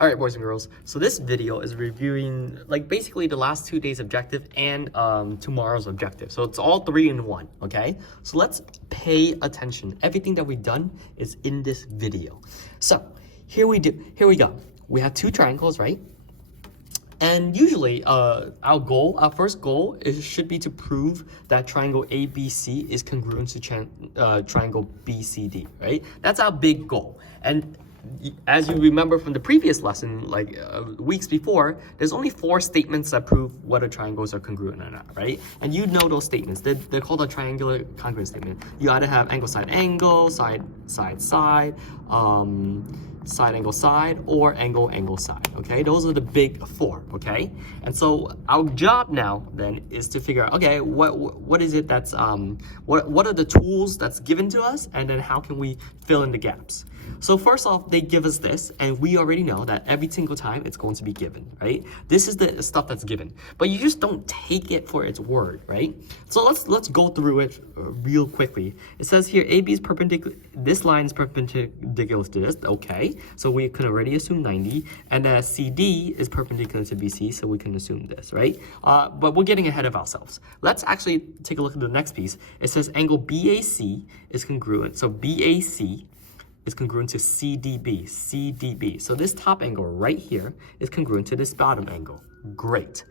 Alright, boys and girls, so this video is reviewing basically the last 2 days objective and tomorrow's objective. So it's all 3 in 1, okay? So let's pay attention. Everything that we've done is in this video. So here we go. We have 2 triangles, right? And usually our first goal should be to prove that triangle ABC is congruent to triangle BCD, right? That's our big goal. And as you remember from the previous lesson, weeks before, there's only 4 statements that prove whether triangles are congruent or not, right? And you know those statements. They're called a triangular congruence statement. You either have angle, side, side, side, side, angle, side, or angle, angle, side, okay? Those are the big 4, okay? And so our job now then is to figure out, okay, what is it that's, what are the tools that's given to us, and then how can we fill in the gaps? So first off, they give us this, and we already know that every single time it's going to be given, right? This is the stuff that's given, but you just don't take it for its word, right? So let's go through it real quickly. It says here AB is perpendicular, this line is perpendicular to this, okay? So we can already assume 90, and CD is perpendicular to BC, so we can assume this, right? But we're getting ahead of ourselves. Let's actually take a look at the next piece. It says angle BAC is congruent, so BAC is congruent to CDB. So this top angle right here is congruent to this bottom angle. Great.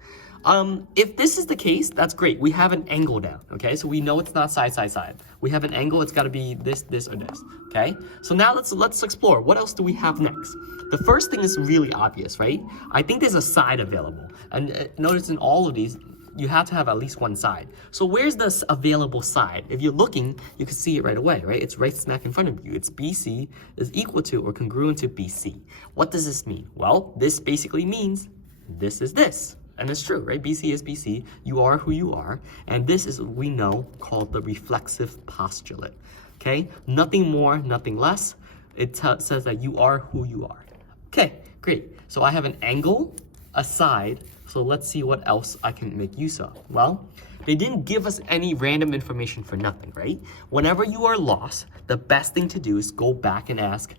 If this is the case, that's great. We have an angle now, okay? So we know it's not side, side, side. We have an angle, it's gotta be this, this, or this, okay? So now let's explore. What else do we have next? The first thing is really obvious, right? I think there's a side available. And notice in all of these, you have to have at least one side. So where's the available side? If you're looking, you can see it right away, right? It's right smack in front of you. It's BC is equal to or congruent to BC. What does this mean? Well, this basically means this is this. And it's true, right? BC is BC. You are who you are. And this is what we know called the reflexive postulate. Okay? Nothing more, nothing less. It says that you are who you are. Okay, great. So I have an angle, a side. So let's see what else I can make use of. Well, they didn't give us any random information for nothing, right? Whenever you are lost, the best thing to do is go back and ask,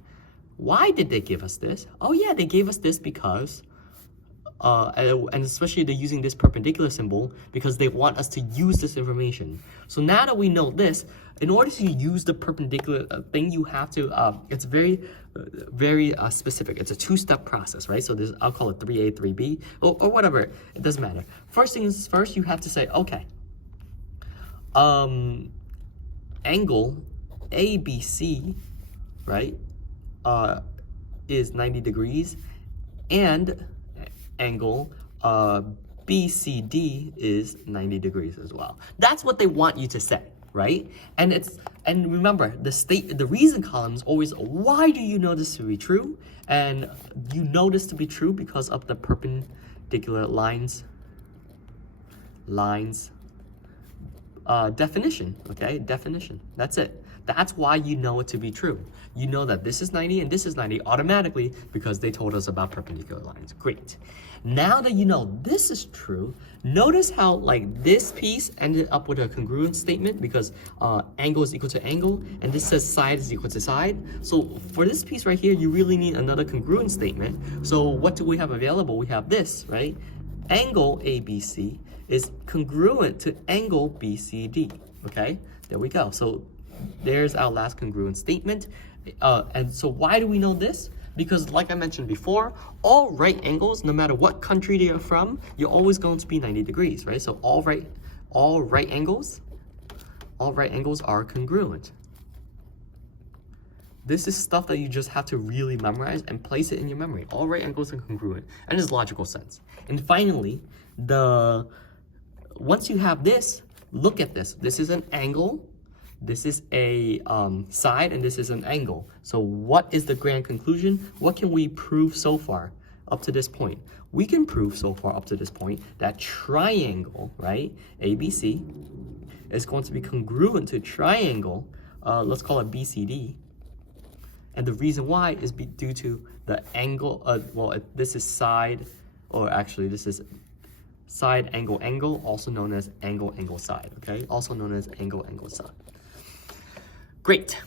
why did they give us this? Oh yeah, they gave us this because, and especially they're using this perpendicular symbol because they want us to use this information. So now that we know this, in order to use the perpendicular thing, you have to, it's very specific. It's a 2-step process, right? So this, I'll call it 3A, 3B, or whatever. It doesn't matter. First things first, you have to say, okay, angle ABC, right, is 90 degrees, and angle BCD is 90 degrees as well. That's what they want you to say, right? And remember, the reason column is always, why do you know this to be true? And you know this to be true because of the perpendicular lines definition, okay? Definition, that's it. That's why you know it to be true. You know that this is 90 and this is 90 automatically because they told us about perpendicular lines. Great. Now that you know this is true, notice how this piece ended up with a congruent statement because angle is equal to angle, and this says side is equal to side. So for this piece right here, you really need another congruent statement. So what do we have available? We have this, right? Angle ABC is congruent to angle BCD, okay? There we go. So there's our last congruent statement. And so why do we know this? Because like I mentioned before, all right angles, no matter what country they are from, you're always going to be 90 degrees, right? So all right angles are congruent. This is stuff that you just have to really memorize and place it in your memory. All right angles are congruent, and it's logical sense. And finally, once you have this, look at this. This is an angle. This is a side, and this is an angle. So what is the grand conclusion? What can we prove so far up to this point? We can prove so far up to this point that triangle, right, ABC, is going to be congruent to triangle, let's call it BCD. And the reason why is due to the angle, this is side, or actually this is side angle angle, also known as angle angle side, okay? Also known as angle angle side. Great.